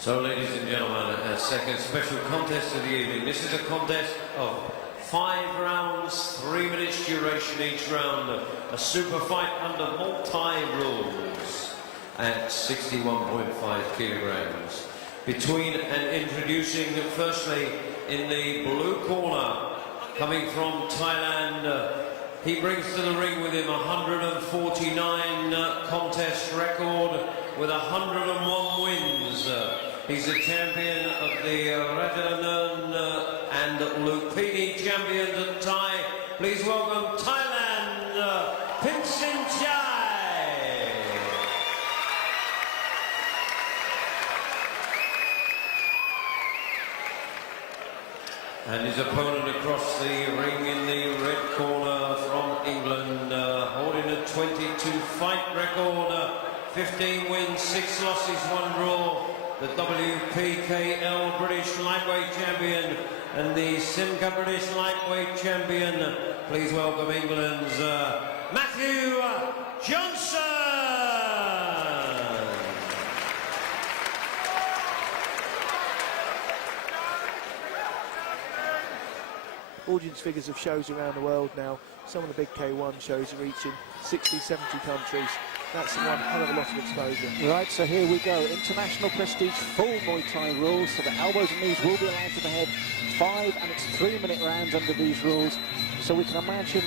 So, ladies and gentlemen, a second special contest of the evening. This is a contest of 5 rounds, 3 minutes duration each round. A super fight under multi-rules at 61.5 kilograms. Between and introducing, firstly, in the blue corner, coming from Thailand, he brings to the ring with him a 149 contest record with 101 wins. He's a champion of the Rajadamnern and Lupini champions of Thai. Please welcome Thailand Pinsinchi. And his opponent across the ring in the red corner from England, holding a 22-fight record, 15 wins, 6 losses, 1 draw. The WPKL British Lightweight Champion and the Simca British Lightweight Champion. Please welcome England's Matthew Johnson. Audience figures of shows around the world now. Some of the big K1 shows are reaching 60, 70 countries. That's one hell of a lot of exposure. Right, so here we go. International prestige, full Muay Thai rules. So the elbows and knees will be allowed to the head. 5 and it's 3-minute rounds under these rules. So we can imagine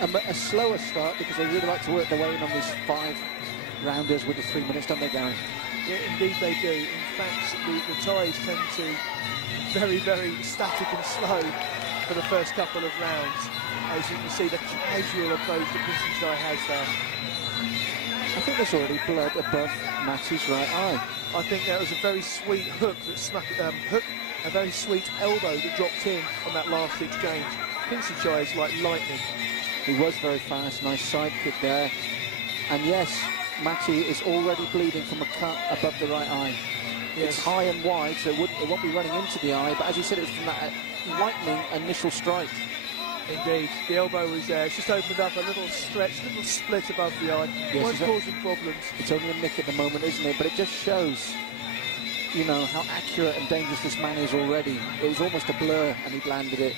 a slower start because they really like to work their way in on these 5-rounders with the 3 minutes, don't they, Gary? Yeah, indeed they do. In fact, the Thais tend to very, very static and slow for the first couple of rounds. As you can see, the casual approach that Pinsinchi has there. I think there's already blood above Matty's right eye. I think that was a very sweet hook that snuck, a very sweet elbow that dropped in on that last exchange. Pinsinchi is like lightning. He was very fast, nice side kick there. And yes, Matty is already bleeding from a cut above the right eye. Yes. It's high and wide, so it won't be running into the eye, but as you said, it was from that lightning initial strike. Indeed, the elbow was there. It's just opened up a little stretch, a little split above the eye. Yes, Won't causing problems. It's only a nick at the moment, isn't it? But it just shows, you know, how accurate and dangerous this man is already. It was almost a blur, and he landed it.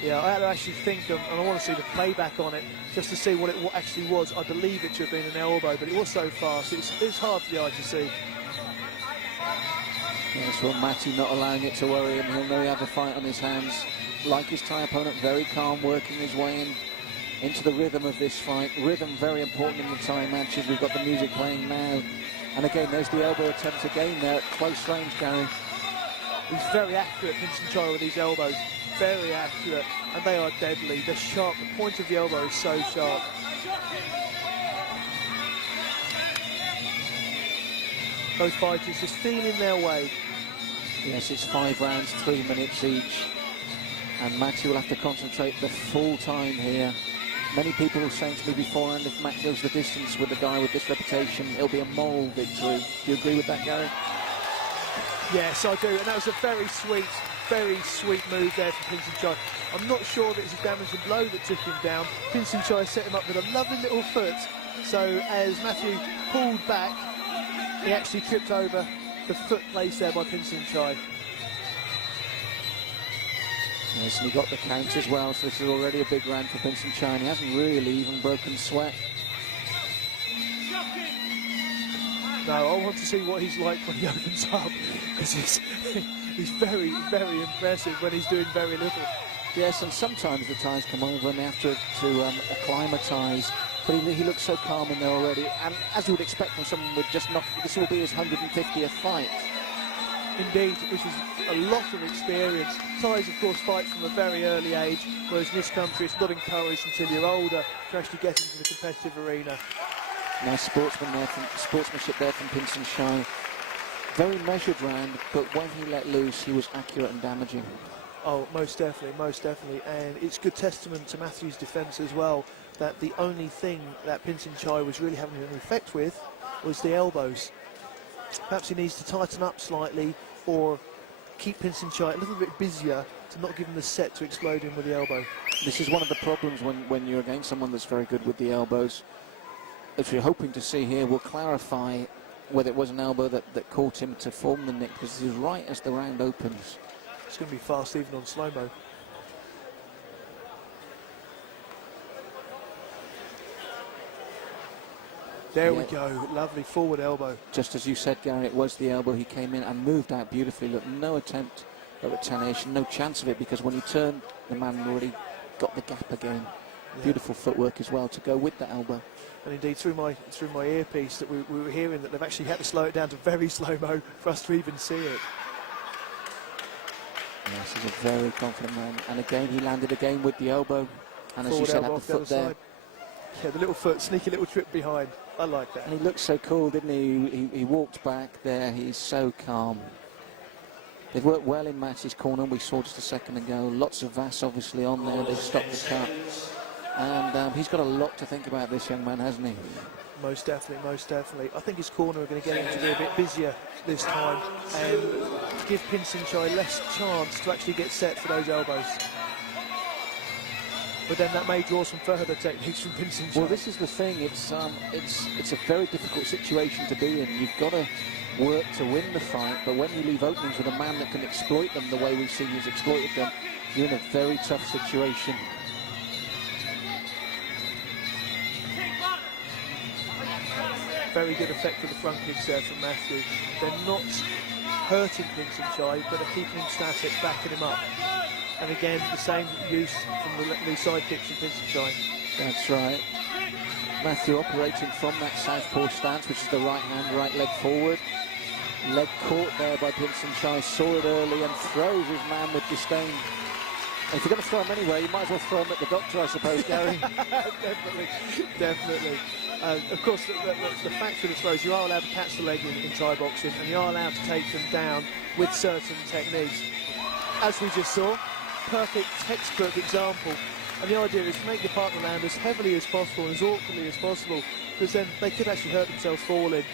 Yeah, I had to actually think, and I want to see the playback on it, just to see what it actually was. I believe it to have been an elbow, but it was so fast, it's hard for the eye to see. Yes, well, Matty not allowing it to worry him. He'll know he had the fight on his hands. Like his Thai opponent, very calm, working his way into the rhythm of this fight. Rhythm very important in the Thai matches. We've got the music playing now. And again, there's the elbow attempt again there at close range, Gary. He's very accurate, Pinsinchi, with these elbows. Very accurate, and they are deadly. They're sharp. The point of the elbow is so sharp. Those fighters just feeling their way. Yes, it's 5 rounds, 3 minutes each. And Matty will have to concentrate the full time here. Many people were saying to me beforehand, if Matt goes the distance with a guy with this reputation, it'll be a moral victory. Do you agree with that, Gary? Yes, I do. And that was a very sweet move there from Pinsinchi. I'm not sure that it's a damaging blow that took him down. Pinsinchi set him up with a lovely little foot. So as Matthew pulled back, he actually tripped over the foot placed there by Pinsinchi. Yes, and he got the count as well, so this is already a big round for Pinsinchi. He hasn't really even broken sweat. No, I want to see what he's like when he opens up, because he's very, very impressive when he's doing very little. Yes, and sometimes the Thais come over and they have to acclimatise, but he looks so calm in there already. And as you would expect from someone with just not, this will be his 150th fight. Indeed, which is a lot of experience. Thais, of course, fight from a very early age, whereas in this country it's not encouraged until you're older to actually get into the competitive arena. Nice sportsmanship there from Pinsinchi. Very measured round, but when he let loose, he was accurate and damaging. Oh, most definitely. And it's good testament to Matthew's defence as well, that the only thing that Pinsinchi was really having an effect with was the elbows. Perhaps he needs to tighten up slightly or keep Pinsinchi a little bit busier to not give him the set to explode him with the elbow. This is one of the problems when you're against someone that's very good with the elbows. If you're hoping to see here, we'll clarify whether it was an elbow that caught him to form the nick, because he's right as the round opens. It's going to be fast even on slow-mo. There we go, lovely forward elbow. Just as you said, Gary, it was the elbow. He came in and moved out beautifully. Look, no attempt at retaliation, no chance of it, because when he turned, the man already got the gap again. Yeah. Beautiful footwork as well to go with the elbow. And indeed, through my earpiece, that we were hearing that they've actually had to slow it down to very slow-mo for us to even see it. Yes, he's a very confident man. And again, he landed again with the elbow. And as Forward you said, elbow had the foot there. Side. Yeah, the little foot, sneaky little trip behind. I like that. And he looked so cool, didn't he? He walked back there. He's so calm. They've worked well in Matty's corner. We saw just a second ago. Lots of VAS obviously on there. They've stopped the cut. And he's got a lot to think about, this young man, hasn't he? Most definitely, most definitely. I think his corner are going to get him to be a bit busier this time and give Pinsinchi less chance to actually get set for those elbows. But then that may draw some further techniques from Pinsinchi. Well, this is the thing. It's a very difficult situation to be in. You've got to work to win the fight, but when you leave openings with a man that can exploit them the way we've seen he's exploited them, you're in a very tough situation. Very good effect with the front kicks there from Matthew. They're not hurting Pinsinchi, but are keeping him static, backing him up. And again, the same use from the side kicks from Pinsinchi. That's right. Matthew operating from that southpaw stance, which is the right hand, right leg forward. Leg caught there by Pinsinchi, saw it early and throws his man with disdain. And if you're going to throw him anywhere, you might as well throw him at the doctor, I suppose, Gary. Definitely, definitely. Of course, the fact of the throws, you are allowed to catch the leg in Thai boxing, and you are allowed to take them down with certain techniques. As we just saw, perfect textbook example. And the idea is to make your partner land as heavily as possible and as awkwardly as possible, because then they could actually hurt themselves falling,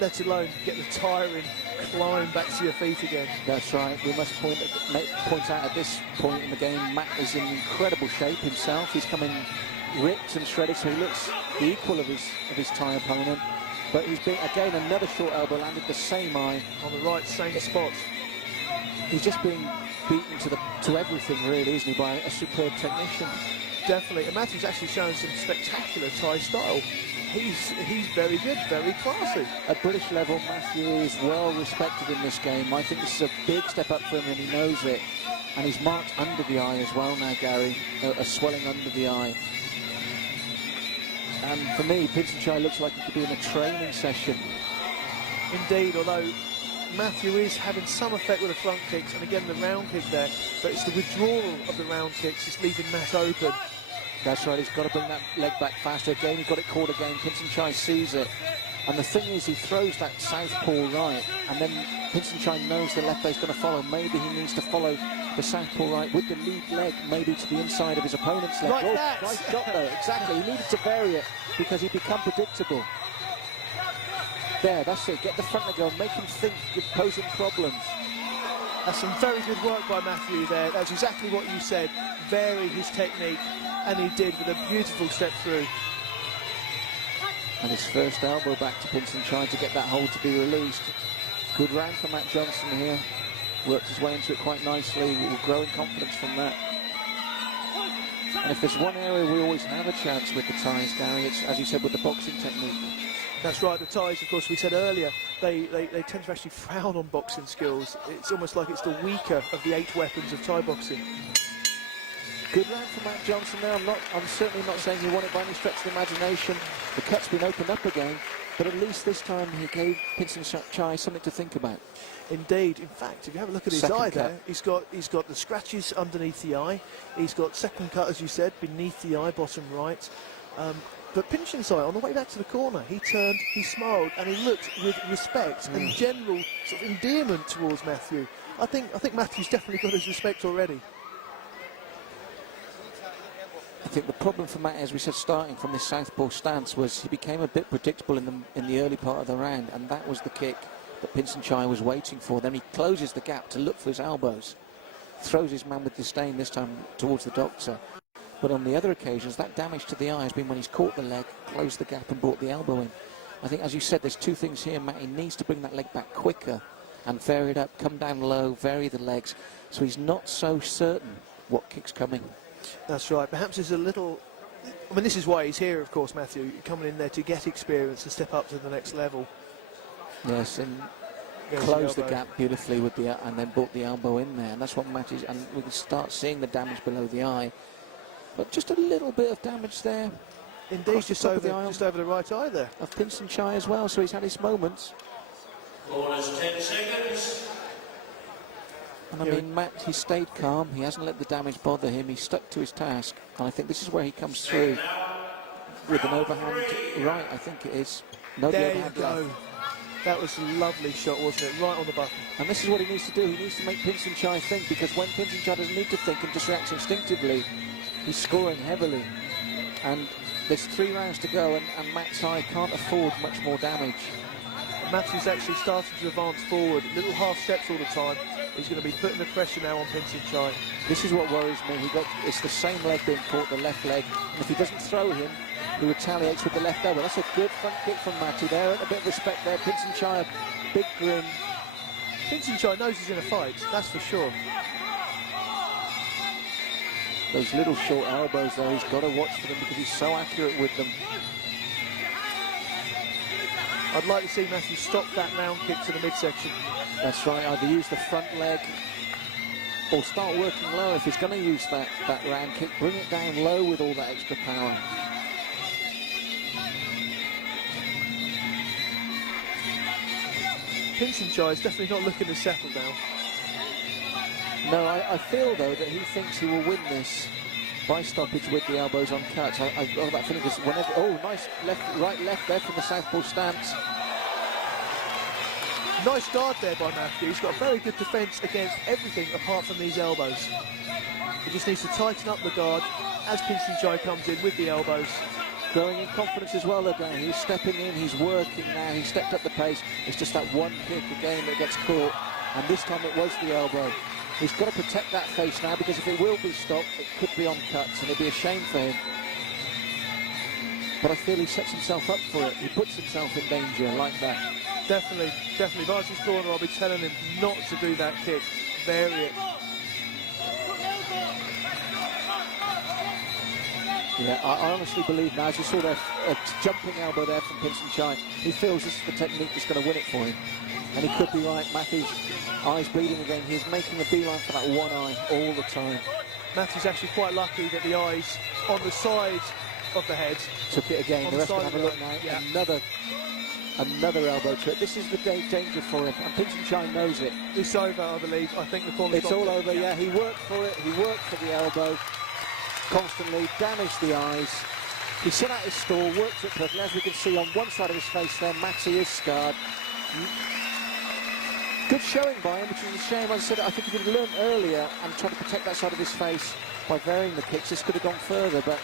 let alone get the tiring climb back to your feet again. That's right. We must point out at this point in the game, Matt is in incredible shape himself. He's coming ripped and shredded, so he looks the equal of his Thai opponent. But he's been, again, another short elbow landed the same eye. On the right, same spot. He's just being beaten to everything, really, isn't he, by a superb technician. Definitely. And Matthew's actually showing some spectacular Thai style. He's very good, very classy. At British level, Matthew is well respected in this game. I think this is a big step up for him, and he knows it. And he's marked under the eye as well now, Gary, a swelling under the eye. And for me, Pinsinchi looks like he could be in a training session. Indeed, although Matthew is having some effect with the front kicks, and again the round kick there, but it's the withdrawal of the round kicks just leaving Matt open. That's right, he's got to bring that leg back faster. Again, he got it caught again. Pinsinchi sees it. And the thing is, he throws that southpaw right, and then Pinsinchi knows the left leg's going to follow. Maybe he needs to follow the southpaw right with the lead leg, maybe to the inside of his opponent's leg. Like that. Nice shot though, exactly. He needed to vary it because he'd become predictable. There, that's it. Get the front leg going, make him think you're posing problems. That's some very good work by Matthew there. That's exactly what you said. Vary his technique, and he did with a beautiful step through. And his first elbow back to Pinsinchi to get that hold to be released. Good round for Matt Johnson here. Worked his way into it quite nicely. We'll grow in confidence from that. And if there's one area we always have a chance with the Thais, Gary, it's, as you said, with the boxing technique. That's right, the Thais, of course, we said earlier, they tend to actually frown on boxing skills. It's almost like it's the weaker of the 8 weapons of Thai boxing. Good round for Matt Johnson there. I'm certainly not saying he won it by any stretch of the imagination. The cut's been opened up again, but at least this time he gave Pinsinchi something to think about. Indeed. In fact, if you have a look at his eye there, he's got the scratches underneath the eye. He's got second cut, as you said, beneath the eye, bottom right. But Pinsinchi, on the way back to the corner, he turned, he smiled, and he looked with respect and general sort of endearment towards Matthew. I think Matthew's definitely got his respect already. I think the problem for Matt, as we said, starting from this southpaw stance, was he became a bit predictable in the early part of the round, and that was the kick that Pinsinchi was waiting for. Then he closes the gap to look for his elbows, throws his man with disdain, this time towards the doctor. But on the other occasions, that damage to the eye has been when he's caught the leg, closed the gap and brought the elbow in. I think, as you said, there's two things here. Matty needs to bring that leg back quicker and vary it up, come down low, vary the legs, so he's not so certain what kick's coming. That's right. Perhaps there's a little... I mean, this is why he's here, of course, Matthew, coming in there to get experience and step up to the next level. Yes, and There's closed the elbow. gap beautifully with the and then brought the elbow in there, and that's what Matty's, and we can start seeing the damage below the eye. But just a little bit of damage there. Indeed, Across the just top over, of the eye. just over the right eye there. Of Pinsinchi as well, so he's had his moments. Corners 10 seconds. And I Yeah. mean, Matt, he stayed calm. He hasn't let the damage bother him. He stuck to his task. And I think this is where he comes through with an overhand right, I think it is. No, the There you overhand go. left. That was a lovely shot, wasn't it? Right on the button. And this is what he needs to do. He needs to make Pinsinchi think, because when Pinsinchi doesn't need to think and just reacts instinctively, he's scoring heavily. And there's 3 rounds to go, and Matt's eye can't afford much more damage. Matthew's actually starting to advance forward. Little half steps all the time. He's going to be putting the pressure now on Pinsinchi. This is what worries me. It's the same leg being caught, the left leg. And if he doesn't throw him, he retaliates with the left elbow. That's a good front kick from Matty there. A bit of respect there. Pinsinchi, a big grin. Pinsinchi knows he's in a fight, that's for sure. Those little short elbows though, he's got to watch for them because he's so accurate with them. I'd like to see Matthew stop that round kick to the midsection. That's right, either use the front leg or start working low. If he's going to use that round kick, bring it down low with all that extra power. Pinsinchi is definitely not looking to settle down. No, I feel though that he thinks he will win this by stoppage with the elbows on cuts. I've got that feeling because whenever... Oh, nice right left there from the southpaw stance. Nice guard there by Matthew. He's got a very good defence against everything apart from these elbows. He just needs to tighten up the guard as Pinsinchi comes in with the elbows. Growing in confidence as well again. He's stepping in, he's working now, he's stepped up the pace. It's just that one kick again that gets caught, and this time it was the elbow. He's got to protect that face now, because if it will be stopped, it could be on cuts, and it'd be a shame for him. But I feel he sets himself up for it. He puts himself in danger like that. Definitely, definitely. If I was his corner, I'll be telling him not to do that kick. Vary it. Yeah, I honestly believe now, as you saw there, a jumping elbow there from Pinsinchi, he feels this is the technique that's going to win it for him. And he could be right. Matthew's eyes bleeding again. He's making a beeline for that one eye all the time. Matthew's actually quite lucky that the eyes on the side of the head. Took it again. On The the rest can side have a of look the- now. yeah. Another elbow to it. This is the danger for him, and Pinsinchi knows it. It's over, I believe. I think the corner's It's got- all over, yeah. He worked for it. He worked for the elbow constantly, damaged the eyes. He set out his stall, worked it perfectly. As we can see on one side of his face there, Matty is scarred. Good showing by him, which is a shame. As I said, I think if he'd learned earlier and tried to protect that side of his face by varying the kicks, this could have gone further, but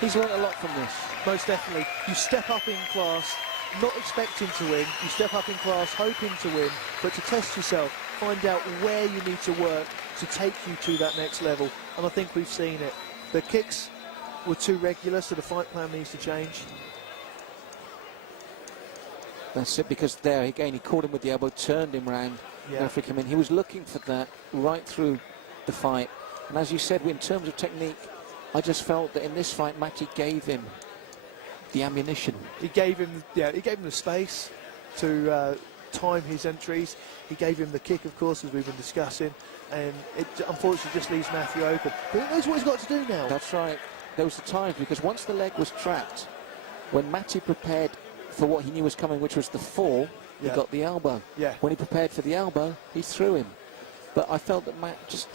he's learned a lot from this. Most definitely. You step up in class, not expecting to win. You step up in class, hoping to win, but to test yourself, find out where you need to work to take you to that next level. And I think we've seen it. The kicks were too regular, so the fight plan needs to change. That's it, because there again he caught him with the elbow, turned him round. Yeah. Referee came in. He was looking for that right through the fight. And as you said, in terms of technique, I just felt that in this fight, Matty gave him the ammunition. He gave him the space to time his entries. He gave him the kick, of course, as we've been discussing, and it unfortunately just leaves Matthew open. But he knows what he's got to do now. That's right. There was the time, because once the leg was trapped, when Matty prepared for what he knew was coming, which was the fall, he Yeah. got the elbow. Yeah. When he prepared for the elbow, he threw him. But I felt that Matt just